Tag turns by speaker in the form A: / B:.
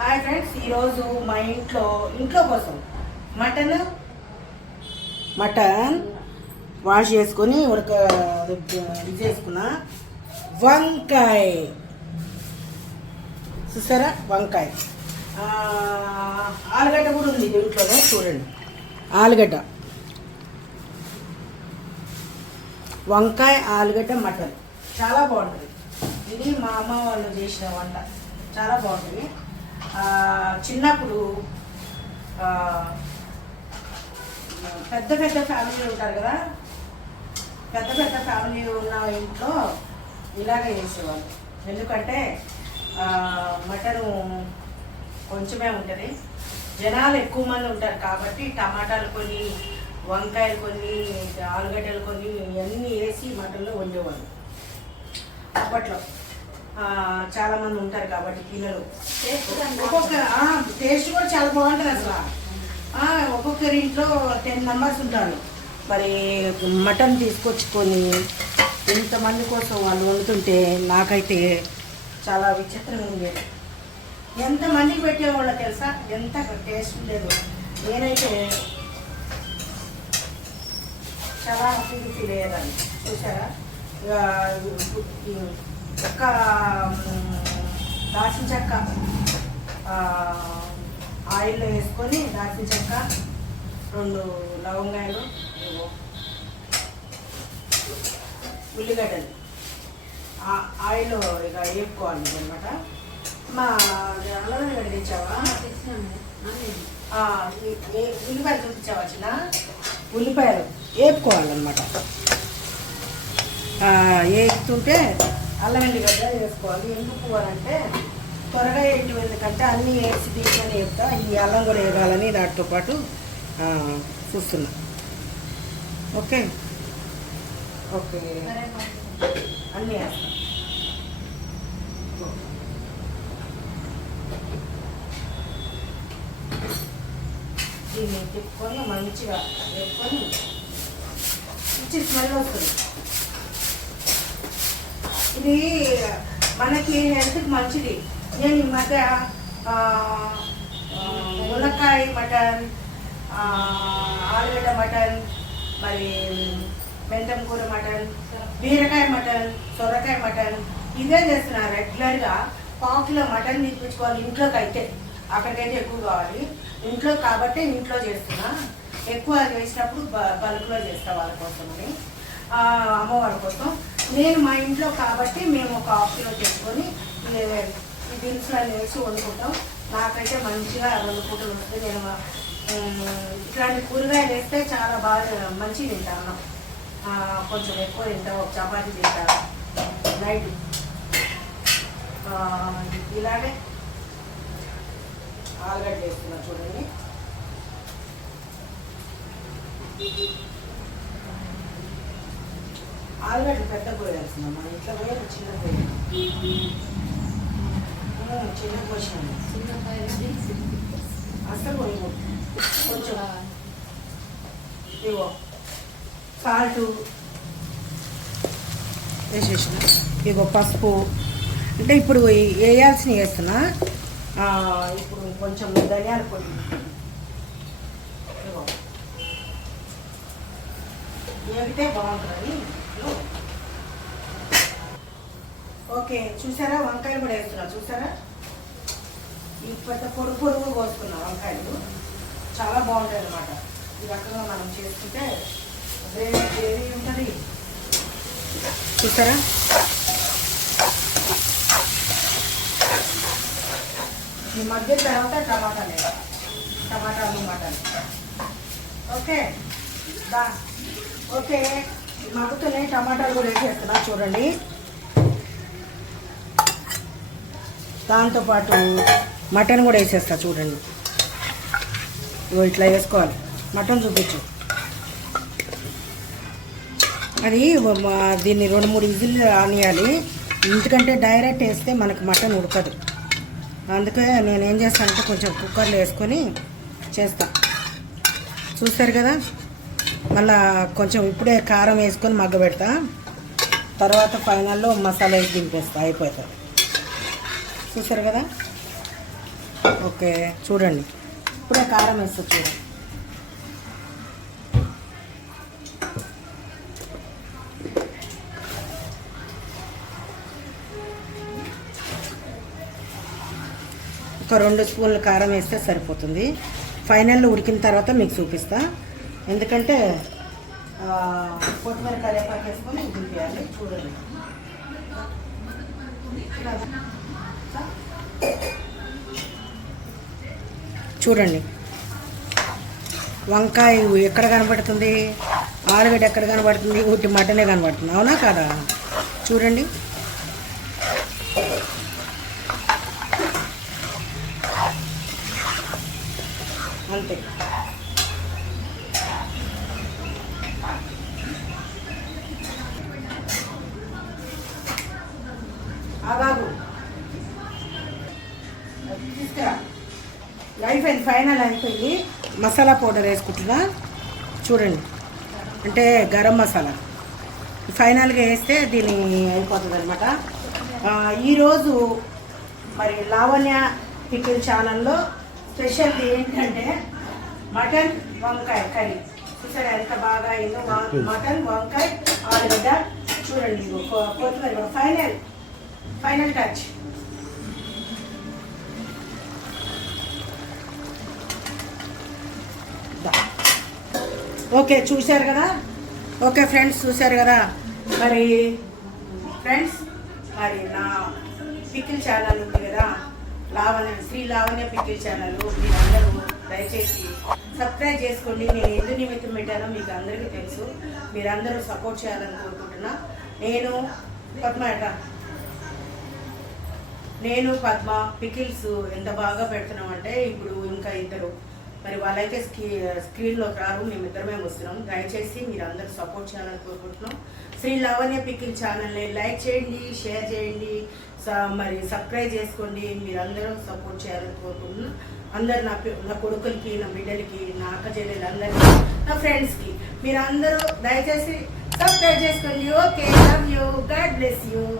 A: Hi friends ఈరోజు మా ఇంట్లో ఇంట్లో కోసం మటన్ మటన్ వాష్ చేసుకొని ఉడక ఇది చేసుకున్న. వంకాయ. చూసారా? వంకాయ. ఆలుగడ్డ కూడా ఉంది ఇంట్లోనే చూడండి. ఆలుగడ్డ. వంకాయ ఆలుగడ్డ మటన్. చాలా బాగుంటుంది. ఇది మా అమ్మ వాళ్ళు చేసిన వంట. చాలా బాగుంటుంది. చిన్నప్పుడు పెద్ద పెద్ద ఫ్యామిలీ ఉంటారు కదా పెద్ద పెద్ద ఫ్యామిలీ ఉన్న ఇంట్లో ఇలాగే చేసేవాళ్ళు. ఎందుకంటే మటను కొంచెమే ఉంటుంది. జనాలు ఎక్కువ మంది ఉంటారు కాబట్టి టమాటాలు కొన్ని వంకాయలు కొన్ని ఆలుగడ్డలు కొన్ని ఇవన్నీ వేసి మటన్లో వండేవాళ్ళు. అప్పట్లో. ఆ, చాలా మంది ఉంటారు కాబట్టి పిల్లలు. ఒక్కొక్క టేస్ట్ కూడా చాలా బాగుంటుంది అసలు. ఒక్కొక్కరి ఇంట్లో టెన్ మెంబర్స్ ఉంటారు. మరి మటన్ తీసుకొచ్చుకొని ఇంతమంది కోసం వాళ్ళు వండుతుంటే నాకైతే చాలా విచిత్రంగా ఉండేది. ఎంతమందికి పెట్టేవాళ్ళో తెలుసా? ఎంత టేస్ట్ లేదు నేనైతే చాలా హ్యాపీగా ఫీల్ అయ్యేదాన్ని. చూసారా? మ్, దాల్చిన చెక్క ఆయిల్లో వేసుకొని దాల్చిన చెక్క రెండు లవంగాయలు ఉల్లిగడ్డలు. ఆ- ఆయిల్లో ఇక వేపుకోవాలి అనమాట మా అల్లం గడ్డ తెచ్చావా? ఆ, ఈ- ఈ- ఉల్లిపాయలు చూపించావా చిన్న? ఉల్లిపాయలు వేపుకోవాలన్నమాట. ఆ, వేపుతుంటే అల్లం ఎల్లిగడ్డ వేసుకోవాలి ఎందుకు అంటే త్వరగా ఏంటి ఎందుకంటే అన్నీ వేసి తీసుకొని వేపుతా ఈ అల్లం కూడా వేయాలని దాంతో పాటు చూస్తున్నా. ఓకే? ఓకే. అన్నీ వేస్తాం. దీన్ని తిప్పుకొని మంచిగా వేసుకొని మంచి స్మెల్ వస్తుంది. ఇది మనకి హెల్త్కి మంచిది. నేను ఈ మధ్య ములక్కాయ మటన్ ఆలుగడ్డ మటన్ మరి మెంతం కూర మటన్ బీరకాయ మటన్ సొరకాయ మటన్ ఇవే చేస్తున్నా రెగ్యులర్గా. పావు కిలో మటన్ తెప్పించుకోవాలి ఇంట్లోకి అయితే అక్కడికైతే ఎక్కువ కావాలి. ఇంట్లో కాబట్టి ఇంట్లో చేస్తున్నా. ఎక్కువ చేసినప్పుడు బల్క్లో చేస్తా వాళ్ళ కోసమని. అమ్మవారి కోసం. నేను మా ఇంట్లో కాబట్టి మేము ఒక హాఫ్ కిలో చేసుకొని ఈ దినుసులు అన్నీ వేసి వండుకుంటాం. నాకైతే మంచిగా రెండు పూటలు వస్తుంది నేను ఇట్లాంటి కూరగాయలు వేస్తే చాలా బాగా మంచిగా తింటాను కొంచెం ఎక్కువ తింటాం ఒక చపాతి తింటాను నైట్ ఆ, ఇలాగే ఆలుగడ్డ వేస్తున్నా చూడండి. ఆలుగడ్డ పెద్ద మన ఇంట్లో పోయి చిన్న పోయి చిన్న పోషన్ అసలు పోయి కొంచెం. ఇగో సాల్ట్ వేసేసిన. ఇగో పసుపు. అంటే ఇప్పుడు వేయాల్సినవి వేస్తున్నా. ఇప్పుడు కొంచెం ధనియాల పొడి. ఏమితే బాగుంటుంది? ఓకే చూసారా? వంకాయలు కూడా వేస్తున్నా చూసారా? ఈ పెద్ద పొడుగు పొడుగు కోసుకున్నా వంకాయలు. చాలా బాగుంటాయి అన్నమాట. ఈ రకంగా మనం చేసుకుంటే గ్రేవీ గ్రేవీ ఉంటుంది. చూసారా? ఈ మధ్య తర్వాత టమాటాలు టమాటాలు మటన్ ఓకే బా ఓకే. మగ్గుతూనే టమాటాలు కూడా వేసేస్తున్నా చూడండి. దాంతోపాటు మటన్ కూడా వేసేస్తా చూడండి. ఇగో ఇట్లా వేసుకోవాలి. మటన్ చూపించు. అది మా- దీన్ని రెండు మూడు విజిల్ ఆనియాలి ఎందుకంటే డైరెక్ట్ వేస్తే మనకు మటన్ ఉడకదు. అందుకే నేను ఏం చేస్తానంటే కొంచెం కుక్కర్లో వేసుకొని చేస్తా. చూస్తారు కదా? మళ్ళా కొంచెం ఇప్పుడే కారం వేసుకొని మగ్గ పెడతా తర్వాత ఫైనల్లో మసాలా వేసి దింపేస్తా అయిపోతుంది. చూసారు కదా? ఓకే చూడండి. ఇప్పుడే కారం వేస్తా చూడండి ఒక రెండు స్పూన్లు కారం వేస్తే సరిపోతుంది. ఫైనల్లో ఉడికిన తర్వాత మీకు చూపిస్తాను ఎందుకంటే కొత్తిమీర కరివేపాకు వేసుకొని దింపేయాలి చూడండి. చూడండి. వంకాయ ఎక్కడ కనబడుతుంది? ఆలుగడ్డ ఎక్కడ కనబడుతుంది? ఉట్టి మటనే కనబడుతుంది. అవునా కాదా? చూడండి. అంతే. ఫైనల్ అయిపోయింది. మసాలా పౌడర్ వేసుకుంటున్నా. చూడండి. అంటే గరం మసాలా. ఫైనల్గా వేస్తే దీని అయిపోతుంది అనమాట ఈరోజు మరి లావణ్య పికిల్ ఛానల్లో స్పెషల్ ఏంటంటే మటన్ వంకాయ కర్రీ. చూసారా ఎంత బాగా అయిందో? మటన్ వంకాయ ఆలుగడ్డ. చూడండి కొత్తిమీర ఫైనల్ ఫైనల్ టచ్ ఓకే చూశారు కదా? ఓకే ఫ్రెండ్స్ చూశారు కదా? మరి ఫ్రెండ్స్ మరి నా పికిల్ ఛానల్ ఉంది కదా? Lavanya Sri Lavanya pickle channel. మీరందరూ దయచేసి సబ్స్క్రైబ్ చేసుకోండి. నేను ఎందు నిమిత్తం పెట్టానో మీకు అందరికీ తెలుసు. మీరందరూ సపోర్ట్ చేయాలని కోరుకుంటున్నా. నేను పద్మ నేను పద్మ పికిల్స్ ఎంత బాగా పెడుతున్నామంటే ఇప్పుడు ఇంకా ఇద్దరు మరి వాళ్ళైతే స్క్రీ స్క్రీన్లోకి రారు మేమిద్దరమే వస్తున్నాం. దయచేసి మీరు అందరూ సపోర్ట్ చేయాలని కోరుకుంటున్నాం. శ్రీ లావణ్య పికిల్ ఛానల్ని లైక్ చేయండి షేర్ చేయండి స- మరి సబ్స్క్రైబ్ చేసుకోండి. మీరందరూ సపోర్ట్ చేయాలని కోరుకుంటున్నాం. అందరు నా నా కొడుకులకి నా బిడ్డలకి నా అక్క చెల్లెలందరికీ నా ఫ్రెండ్స్కి మీరందరూ దయచేసి సబ్స్క్రైబ్ చేసుకోండి. Okay love you. God bless you.